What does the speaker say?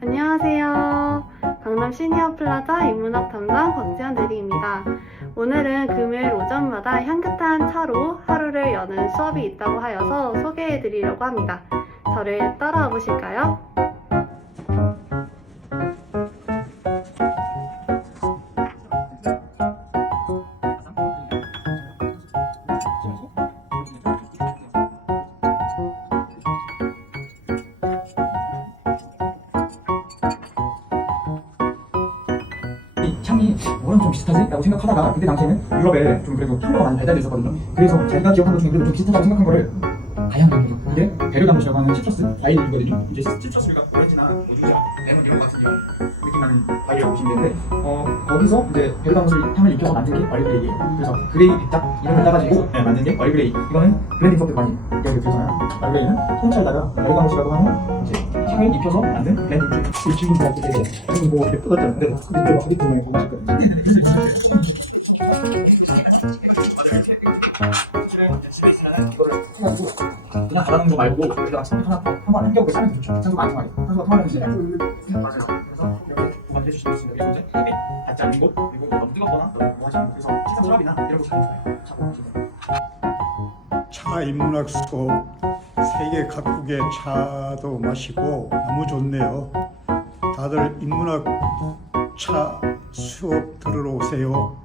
안녕하세요. 강남 시니어 플라자 인문학 담당 박지현 대리입니다. 오늘은 금요일 오전마다 향긋한 차로 하루를 여는 수업이 있다고 하여서 소개해 드리려고 합니다. 저를 따라와 보실까요? 이 뭐랑 좀 비슷하지? 라고 생각하다가 그때 당시에는 유럽에 좀 그래도 향료가 많이 발달돼 있었거든요. 그래서 자기가 기억한 것 중에 그래도 좀 비슷하다고 생각한 거를 다양한 향이죠 근데 베르가모시라고 하는 시트러스 과일이거든요 이제 시트러스가 오렌지나 오주자 레몬 이런 것 같은 경우 느낌 나는 과일이라고 보시면 되는데 어, 거기서 이제 베르가모시 향을 입혀서 만든 게 얼그레이예요. 그래서 그레이 백작 이름을 따가지고 네, 만든 게 얼그레이. 이거는 블렌딩 소프트 많이 이렇게 되잖아요 얼그레이는 홍차에다가 베르가모시라고 하는 이제 향을 입혀서 만든 소프트 이 친구가 되게 지금 뭐 이렇게 뜯었잖아요 근데 이쪽 하기 때문에 보고 싶거든요 그냥 가라는 거 말고 여기다가 하나 더 한번 한 겹을 싸면 좋죠. 산소 많이 말이 산소가 통하는 시간 맞아요. 그래서 이렇게 보관해 주시면 있습니다. 여기 이제 힙이 닿지 않는 곳 그리고 너무 뜨겁거나 너무 뭐 하지 않는 그래서 시선 트랍이나 이런 거잘 좋아요. 차 인문학 수업 세계 각국의 차도 마시고 너무 좋네요. 다들 인문학 차 수업 들으러 오세요.